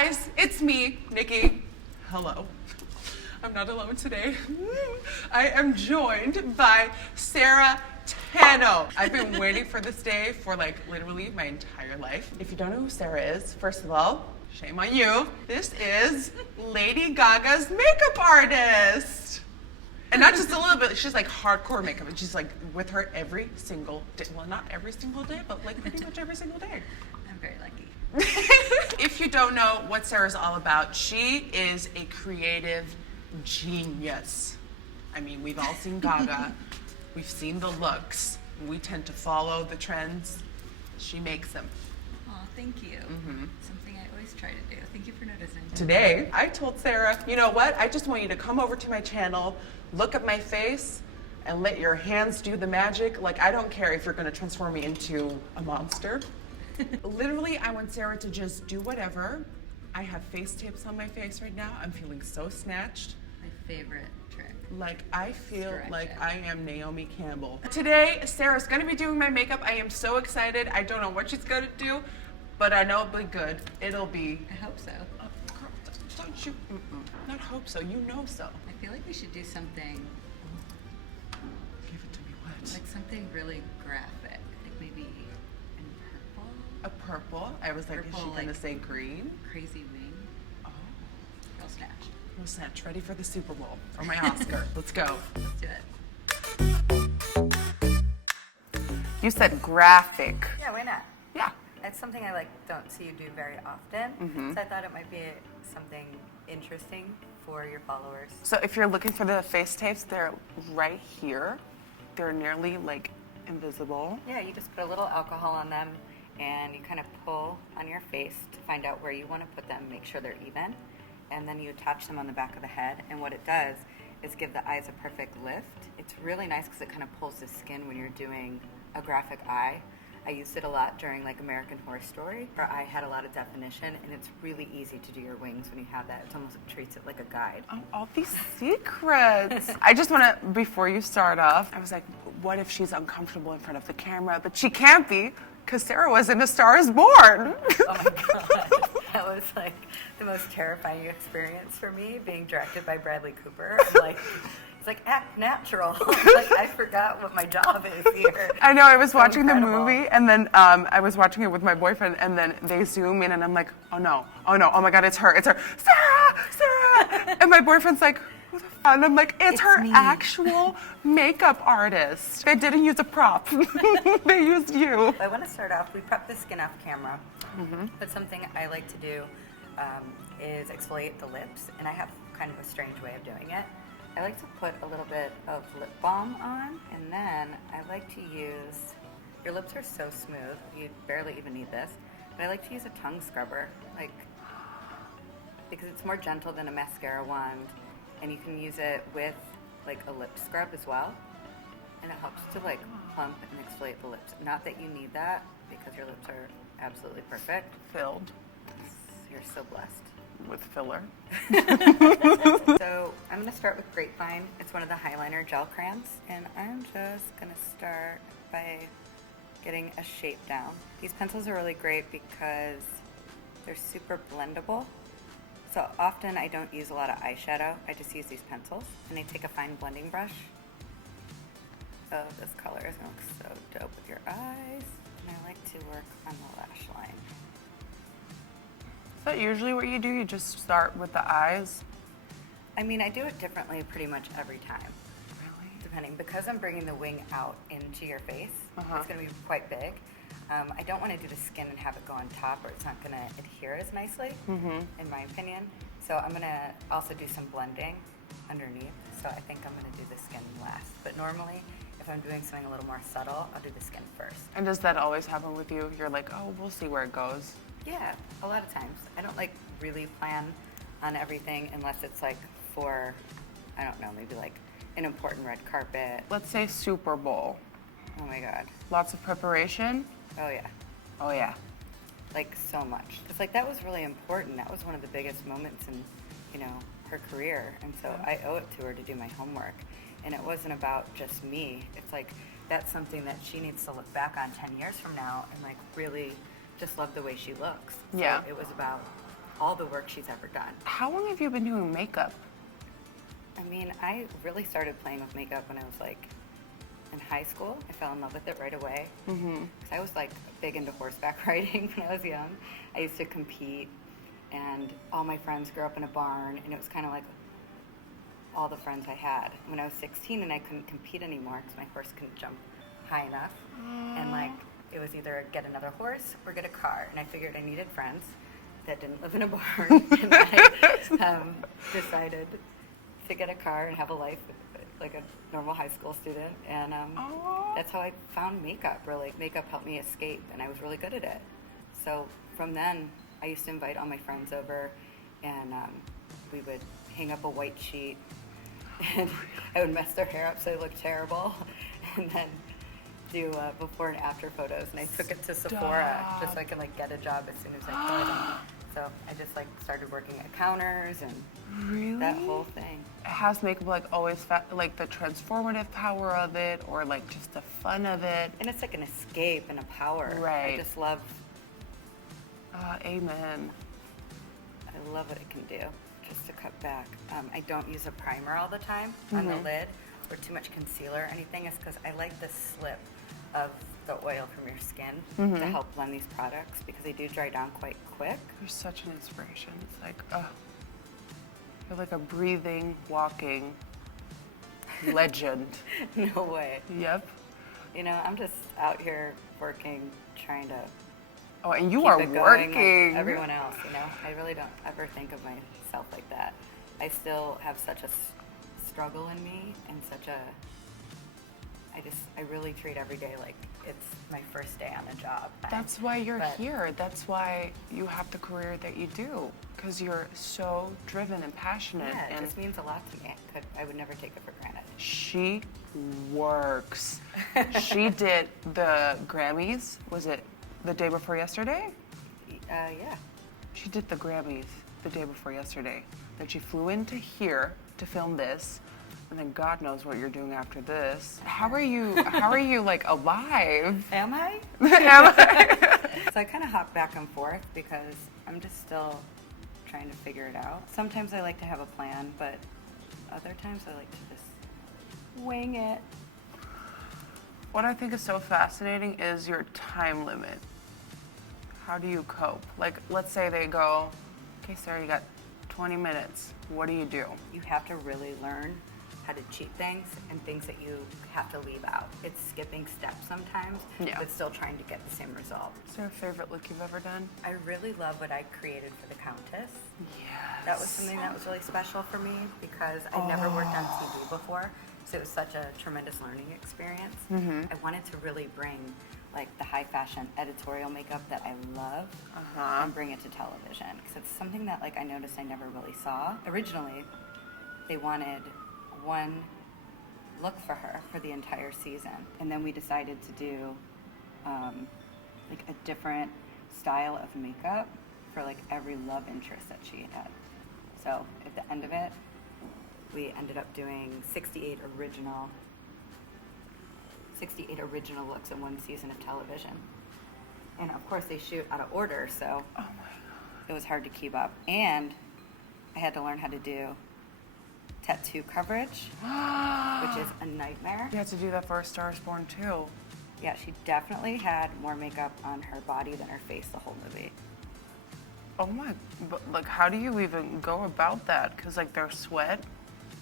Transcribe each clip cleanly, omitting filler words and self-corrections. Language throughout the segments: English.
guys, it's me, Nikki. Hello. I'm not alone today. I am joined by SARAH TANNO. I've been waiting for this day for like literally my entire life. If you don't know who SARAH is, first of all, shame on you. This is Lady Gaga's makeup artist. And not just a little bit, she's like hardcore makeup. And she's like with her every single day. Well, not every single day, but like pretty much every single day. I'm very lucky. If you don't know what Sarah's all about, she is a creative genius. I mean, we've all seen Gaga. We've seen the looks. We tend to follow the trends. She makes them. Oh, thank you. Something I always try to do. Thank you for noticing. Today, I told Sarah, you know what? I just want you to come over to my channel, look at my face, and let your hands do the magic. Like, I don't care if you're going to transform me into a monster. Literally, I want Sarah to just do whatever. I have face tapes on my face right now. I'm feeling so snatched. My favorite trick. Like, I feel Stretch like it. I am Naomi Campbell. Today, Sarah's gonna be doing my makeup. I am so excited. I don't know what she's gonna do, but I know it'll be good. It'll be. I hope so. Girl, don't you, not hope so, you know so. I feel like we should do something Give it to me, what? like something really graphic, like maybe in purple, A purple. I was like, is Purple, she gonna like- say green? crazy wing, Oh, girl snatch. we'll snatch ready for the Super Bowl or my Oscar. Let's go. Let's do it. You said graphic. Yeah, why not? Yeah. It's something I don't see you do very often. So I thought it might be something interesting for your followers. So if you're looking for the face tapes, they're right here. They're nearly like invisible. Yeah, you just put a little alcohol on them and you kind of pull on your face to find out where you want to put them, make sure they're even. And then you attach them on the back of the head. And what it does is give the eyes a perfect lift. It's really nice because it kind of pulls the skin when you're doing a graphic eye. I used it a lot during like American Horror Story. Our eye had a lot of definition, and it's really easy to do your wings when you have that. It almost treats it like a guide. Oh, all these secrets. I just want to, before you start off, I was like, what if she's uncomfortable in front of the camera? But she can't be, because Sarah was in A Star Is Born. Oh my God. That was like the most terrifying experience for me, being directed by Bradley Cooper. I'm like, it's like, act natural. Like, I forgot what my job is here. I know, I was watching the incredible. movie, and then I was watching it with my boyfriend, and then they zoom in, and I'm like, oh no, oh my God, it's her, Sarah! And my boyfriend's like, who the fuck? And I'm like, it's her me. actual makeup artist. They didn't use a prop. They used you. I want to start off, we prep the skin off camera, but something I like to do is exfoliate the lips, and I have kind of a strange way of doing it. I like to put a little bit of lip balm on, and then I like to use, your lips are so smooth, you barely even need this, but I like to use a tongue scrubber, like, because it's more gentle than a mascara wand, and you can use it with like a lip scrub as well, and it helps to like plump and exfoliate the lips. Not that you need that, because your lips are absolutely perfect. Filled You're so blessed. with filler. So I'm going to start with Grapevine. It's one of the highliner gel crayons, and I'm just going to start by getting a shape down. These pencils are really great because they're super blendable. So often I don't use a lot of eyeshadow. I just use these pencils, and they take a fine blending brush. Oh, this color is going to look so dope with your eyes. And I like to work on the lash line. Is that usually what you do? You just start with the eyes? I mean, I do it differently pretty much every time. Really? Depending, because I'm bringing the wing out into your face, Uh-huh. it's going to be quite big. I don't want to do the skin and have it go on top, or it's not going to adhere as nicely, in my opinion. So I'm going to also do some blending underneath. So I think I'm going to do the skin last. But normally, if I'm doing something a little more subtle, I'll do the skin first. And does that always happen with you? You're like, oh, we'll see where it goes. Yeah, a lot of times. I don't like really plan on everything unless it's like for, I don't know, maybe like an important red carpet. Let's say Super Bowl. Oh my God. Lots of preparation. Oh yeah. Oh yeah. Like so much. It's like that was really important. That was one of the biggest moments in, you know, her career. And so I owe it to her to do my homework. And it wasn't about just me. It's like that's something that she needs to look back on 10 years from now and like really just love the way she looks. So Yeah. it was about all the work she's ever done. How long have you been doing makeup? I mean, I really started playing with makeup when I was like in high school. I fell in love with it right away. Because I was like big into horseback riding when I was young. I used to compete, and all my friends grew up in a barn, and it was kind of like all the friends I had. When I was 16 and I couldn't compete anymore because my horse couldn't jump high enough, and like it was either get another horse or get a car, and I figured I needed friends that didn't live in a barn, and I decided to get a car and have a life like a normal high school student, and that's how I found makeup. Really, makeup helped me escape, and I was really good at it. So from then, I used to invite all my friends over, and we would hang up a white sheet, and I would mess their hair up so they looked terrible, and then do before and after photos. And I took it to Sephora just so I could like get a job as soon as I could. And so I just like started working at counters and that whole thing. Has makeup like always like the transformative power of it, or like just the fun of it? And it's like an escape and a power. Right. I just love. Amen. I love what it can do. Just to cut back, I don't use a primer all the time on the lid or too much concealer or anything. It's because I like the slip of the oil from your skin to help blend these products, because they do dry down quite quick. You're such an inspiration. It's like, you're like a breathing, walking legend. No way. Yep. You know, I'm just out here working, trying to Oh, and you keep are it going working. like everyone else, you know. I really don't ever think of myself like that. I still have such a struggle in me, and such a, I really treat every day like it's my first day on the job. That's why you're here. That's why you have the career that you do, because you're so driven and passionate. Yeah, it and just means a lot to me. I would never take it for granted. She works. She did the Grammys. Was it the day before yesterday? Yeah. She did the Grammys the day before yesterday. Then she flew into here to film this, and then God knows what you're doing after this. How are you like alive? Am I? Am I? So I kind of hop back and forth because I'm just still trying to figure it out. Sometimes I like to have a plan, but other times I like to just wing it. What I think is so fascinating is your time limit. How do you cope? Like, let's say they go, okay, Sarah, you got 20 minutes. What do? You have to really learn how to cheat things and things that you have to leave out. It's skipping steps sometimes, but still trying to get the same result. Is there a favorite look you've ever done? I really love what I created for the Countess. Yes. That was something that was really special for me because I'd never worked on TV before, so it was such a tremendous learning experience. I wanted to really bring like the high fashion editorial makeup that I love and bring it to television, because it's something that like I noticed I never really saw. Originally, they wanted one look for her for the entire season, and then we decided to do like a different style of makeup for like every love interest that she had. So at the end of it, we ended up doing 68 original looks in one season of television. And of course they shoot out of order, so it was hard to keep up. And I had to learn how to do tattoo coverage, which is a nightmare. You had to do that for A Star Is Born too. Yeah, she definitely had more makeup on her body than her face the whole movie. Oh my, but like how do you even go about that? Because like there's sweat,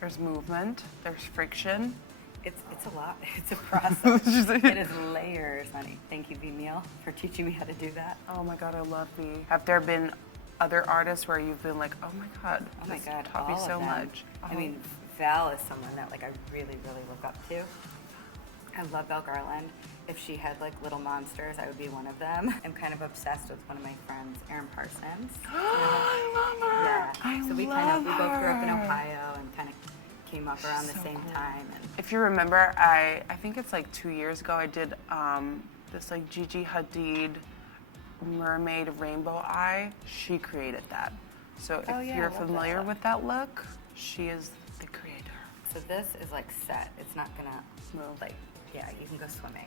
there's movement, there's friction. It's a lot. It's a process. It is layers, honey. Thank you, V. Neal, for teaching me how to do that. Oh my God, I love V. Have there been other artists where you've been like, oh my God, this taught me so much? I mean, Val is someone that like I really, really look up to. I love Val Garland. If she had like little monsters, I would be one of them. I'm kind of obsessed with one of my friends, Erin Parsons. I love her. Yeah. So we both grew up in Ohio and kind of came up around the same time. And if you remember, I think it's like 2 years ago, I did this like Gigi Hadid mermaid rainbow eye. She created that. So if you're familiar with that look, she is the creator. So this is like set. It's not gonna move. Like, yeah, you can go swimming.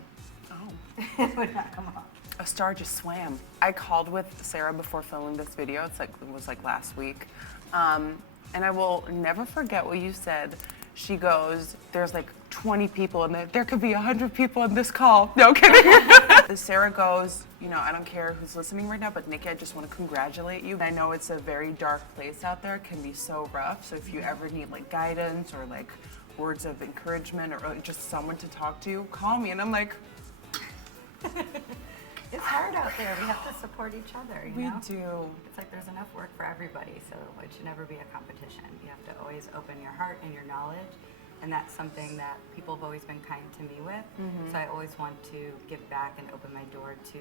Oh. It would not come off. A star just swam. I called with Sarah before filming this video. It was like last week. And I will never forget what you said. She goes, there's like 20 people and there could be 100 people in this call. No kidding. Sarah goes, you know, I don't care who's listening right now, but Nikki, I just want to congratulate you. I know it's a very dark place out there. It can be so rough. So if you ever need like guidance or like words of encouragement or just someone to talk to, call me. And I'm like, It's hard out there. We have to support each other, you know? we do. It's like there's enough work for everybody, so it should never be a competition. You have to always open your heart and your knowledge, and that's something that people have always been kind to me with. So I always want to give back and open my door to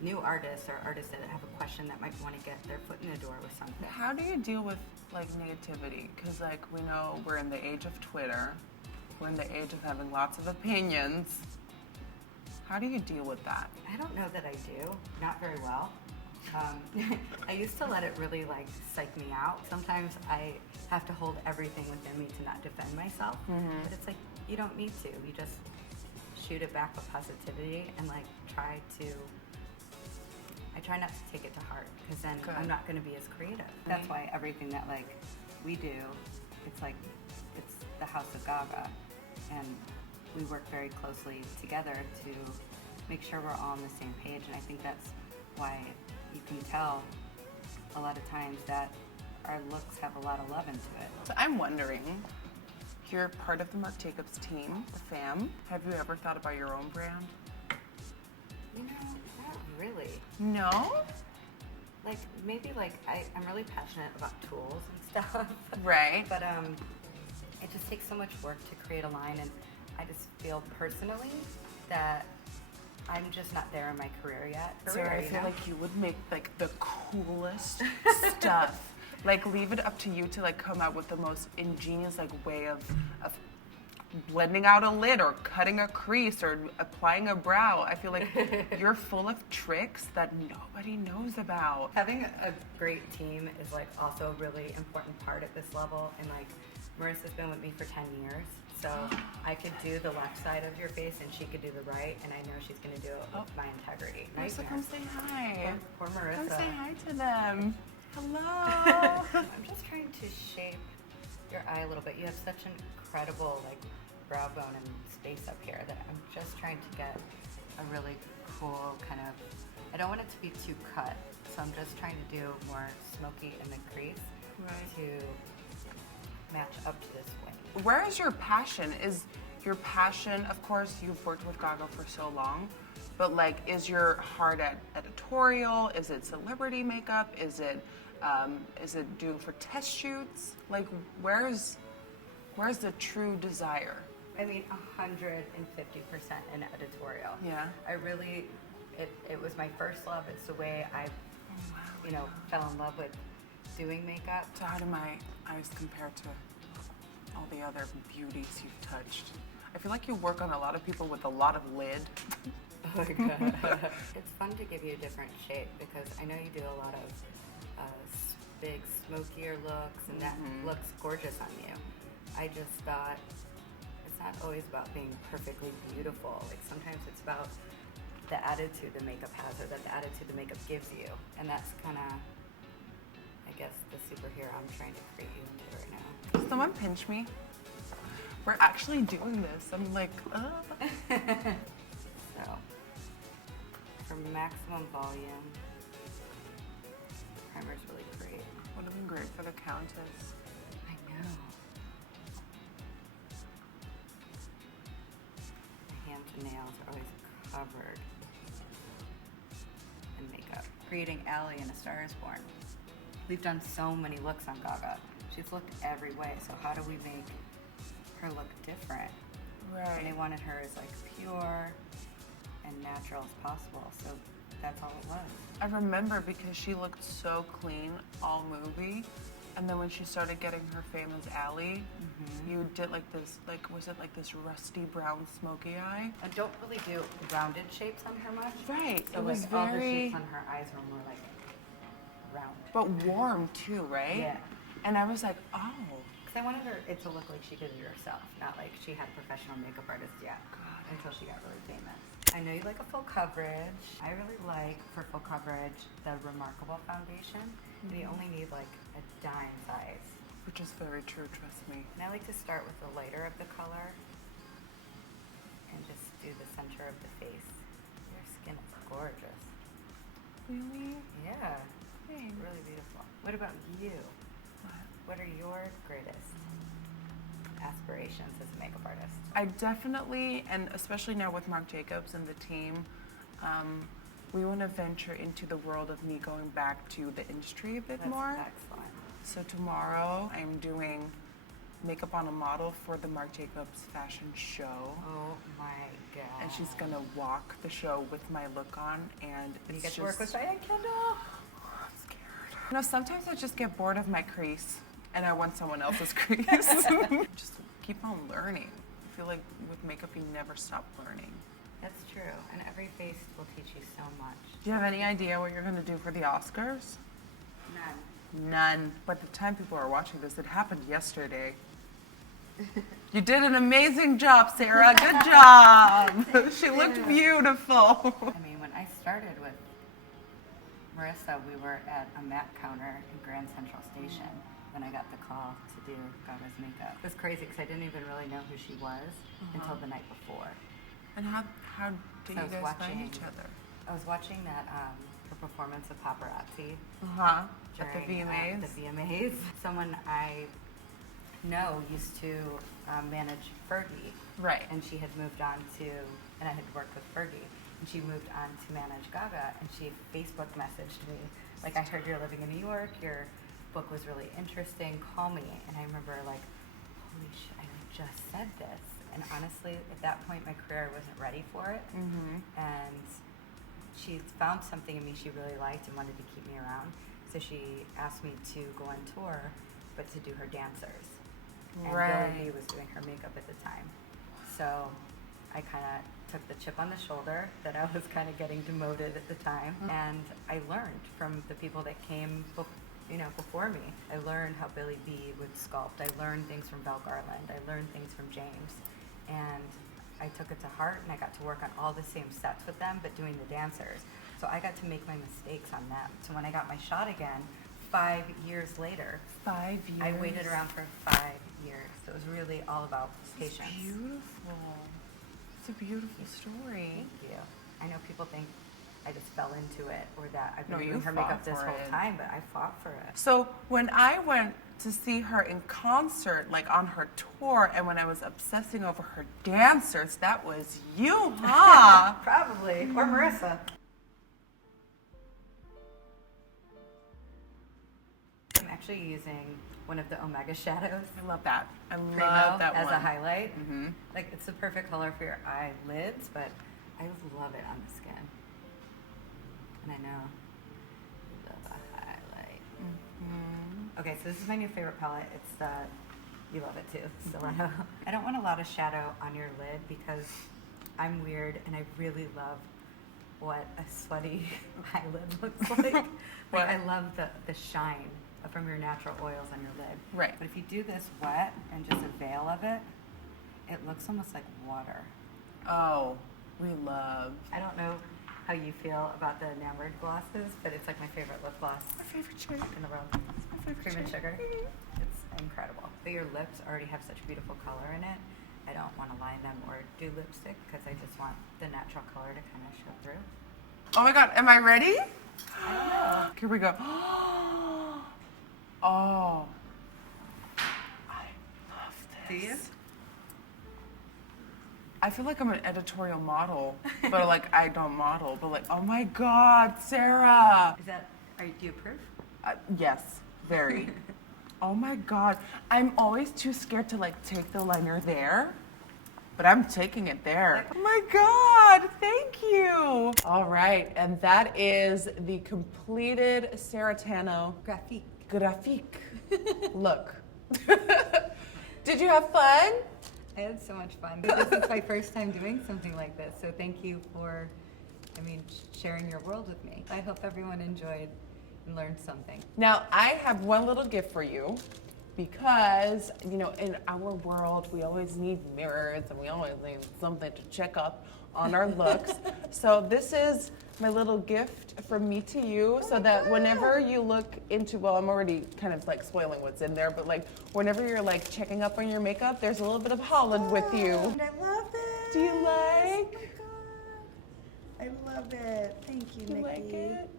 new artists or artists that have a question that might want to get their foot in the door with something. How do you deal with like negativity? Because like we know we're in the age of Twitter, we're in the age of having lots of opinions. How do you deal with that? I don't know that I do, not very well. I used to let it really like psych me out. Sometimes I have to hold everything within me to not defend myself, but it's like you don't need to. You just shoot it back with positivity and like I try not to take it to heart because then I'm not going to be as creative. That's why everything that like we do, it's the House of Gaga, and we work very closely together to make sure we're all on the same page, and I think that's why you can tell a lot of times that our looks have a lot of love into it. So I'm wondering, you're part of the Marc Jacobs team, the fam. Have you ever thought about your own brand? You know, not really. No? Like maybe like I'm really passionate about tools and stuff. Right. But it just takes so much work to create a line, and I just feel personally that I'm just not there in my career yet. Sarah, I feel like you would make like the coolest stuff. Like leave it up to you to like come out with the most ingenious like way of blending out a lid or cutting a crease or applying a brow. I feel like you're full of tricks that nobody knows about. Having a great team is like also a really important part at this level, and like Marissa's been with me for 10 years. So I could do the left side of your face and she could do the right, and I know she's going to do it with my integrity. Marissa, come say hi. Poor Marissa. Come say hi to them. Hello. I'm just trying to shape your eye a little bit. You have such an incredible like brow bone and space up here that I'm just trying to get a really cool kind of, I don't want it to be too cut, so I'm just trying to do more smoky in the crease to match up to this wing. Where is your passion? Is your passion, of course, you've worked with Gaga for so long, but like, is your heart at editorial? Is it celebrity makeup? Is it doing for test shoots? Like, where's the true desire? I mean, 150% in editorial. Yeah. I really, it was my first love. It's the way I, fell in love with doing makeup. So how do my eyes compare to all the other beauties you've touched? I feel like you work on a lot of people with a lot of lid. Oh my God. It's fun to give you a different shape because I know you do a lot of big smokier looks, and that looks gorgeous on you. I just thought it's not always about being perfectly beautiful. Like sometimes it's about the attitude the makeup has, or that the attitude the makeup gives you. And that's kind of, I guess, the superhero I'm trying to create you into right now. Someone pinch me. We're actually doing this. I'm like, So, for maximum volume, primer's really great. Would have been great for the Countess. I know. My hands and nails are always covered in makeup. Creating Allie in A Star Is Born. We've done so many looks on Gaga. She's looked every way, so how do we make her look different? Right. And they wanted her as like pure and natural as possible, so that's all it was. I remember because she looked so clean all movie, and then when she started getting her fame as Allie, you did like this, like, was it like this rusty brown smoky eye? I don't really do rounded shapes on her much. Right. So It was like all the very, shapes on her eyes were more like round. but warm too, right? Yeah. And I was like, oh. Because I wanted it to look like she did it herself, not like she had a professional makeup artist yet, until she got really famous. I know you like a full coverage. I really like, for full coverage, the Remarkable foundation. And you only need like a dime size. Which is very true, trust me. And I like to start with the lighter of the color and just do the center of the face. Your skin is gorgeous. Really? Yeah, Thanks. really beautiful. What about you? What are your greatest aspirations as a makeup artist? I definitely, and especially now with Marc Jacobs and the team, we want to venture into the world of me going back to the industry a bit That's more. excellent. So tomorrow I'm doing makeup on a model for the Marc Jacobs fashion show. Oh my god. And she's gonna walk the show with my look on, and You it's get just... to work with Diane Kendall. I'm scared. You know, sometimes I just get bored of my crease, and I want someone else's crease. Just keep on learning. I feel like with makeup you never stop learning. That's true, and every face will teach you so much. Do you have any idea what you're gonna do for the Oscars? None. None. By the time people are watching this, it happened yesterday. You did an amazing job, Sarah. Good job. She looked beautiful. I mean, when I started with Marissa, we were at a MAC counter in Grand Central Station when I got the call to do Gaga's makeup. It was crazy because I didn't even really know who she was until the night before. And how did I you was guys find watching- each other? I was watching that her performance of Paparazzi At the during VMAs? the VMAs. Someone I know used to manage Fergie. Right. And she had moved on to, and I had worked with Fergie, and she moved on to manage Gaga, and she Facebook messaged me, like, I heard you're living in New York, your book was really interesting, call me. And I remember like, holy shit, I just said this. And honestly, at that point, my career wasn't ready for it. And she found something in me she really liked and wanted to keep me around. So she asked me to go on tour, but to do her dancers. And Billy B was doing her makeup at the time. So I kind of took the chip on the shoulder that I was kind of getting demoted at the time. And I learned from the people that came before me. I learned how Billy B would sculpt. I learned things from Val Garland. I learned things from James. And I took it to heart, and I got to work on all the same sets with them, but doing the dancers. So I got to make my mistakes on them. So when I got my shot again, 5 years later, 5 years. I waited around for 5 years. So it was really all about patience. It's beautiful. It's a beautiful story. Thank you. I know people think I just fell into it, or that I've been No, you doing her fought makeup this for whole it. time, but I fought for it. So when I went to see her in concert, like on her tour, and when I was obsessing over her dancers, that was you, huh? Probably. Or Marissa. I'm actually using one of the Omega shadows, I love that. I Primo, love that as one. a highlight. Mm-hmm. Like, it's the perfect color for your eyelids, but I love it on the skin. And I know you love a highlight. Okay, so this is my new favorite palette. It's the, you love it too, Stiletto. I don't want a lot of shadow on your lid because I'm weird and I really love what a sweaty eyelid looks like. What? I love the shine from your natural oils on your lid. Right. But if you do this wet and just a veil of it, it looks almost like water. Oh, we love. I don't know how you feel about the enamored glosses, but it's like my favorite lip gloss My favorite shade. in the world. It's my favorite Cream and shade. sugar. It's incredible. But your lips already have such beautiful color in it. I don't want to line them or do lipstick because I just want the natural color to kind of show through. Oh my God, am I ready? I don't know. Here we go. Oh, I love this. Do you? I feel like I'm an editorial model, but like I don't model, but like, oh my God, Sarah. Is that, do you approve? Yes, very. Oh my God. I'm always too scared to like take the liner there, but I'm taking it there. Oh my God, thank you. All right, and that is the completed SARAH TANNO graphique look. Did you have fun? I had so much fun. This is my first time doing something like this, so thank you for, sharing your world with me. I hope everyone enjoyed and learned something. Now, I have one little gift for you. because, you know, in our world, we always need mirrors and we always need something to check up on our looks. So this is my little gift from me to you, so that whenever you look into, well, I'm already kind of like spoiling what's in there, but like whenever you're like checking up on your makeup, there's a little bit of Holland with you. And I love this. Do you like? Oh my God. I love it. Thank you, Do you Nikki. like it?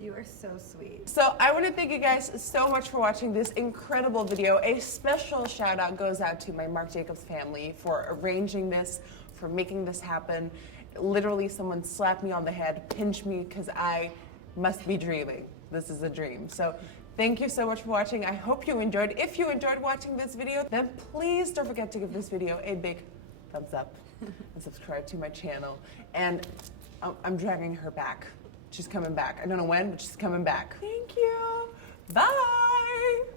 You are so sweet. So I want to thank you guys so much for watching this incredible video. A special shout out goes out to my Marc Jacobs family for arranging this, for making this happen. Literally, someone slapped me on the head, pinched me, because I must be dreaming. This is a dream. So thank you so much for watching. I hope you enjoyed. If you enjoyed watching this video, then please don't forget to give this video a big thumbs up and subscribe to my channel. And I'm dragging her back. She's coming back. I don't know when, but she's coming back. Thank you. Bye.